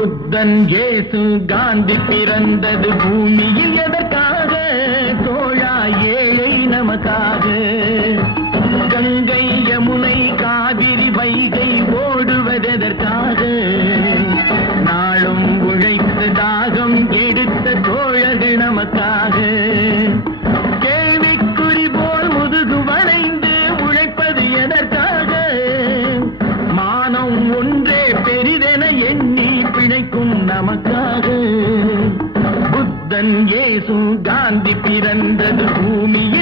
புத்தன் இயேசு காந்தி பிறந்தது பூமியில் எதற்காக? தோழா ஏழை நமக்காக. கங்கை யமுனை காவிரி வைகை ஓடுவதற்காக? நாளும் உழைத்து தாகம் எடுத்த தோழர்கள் நமக்காக. கேள்விக்குறி போல் முதுகு வளைந்து உழைப்பது எதற்காக? மானம் ஒன்றே பெரிதென எண்ணி பிழைக்கும் நமக்காக. புத்தன் இயேசு காந்தி பிறந்தது பூமியில்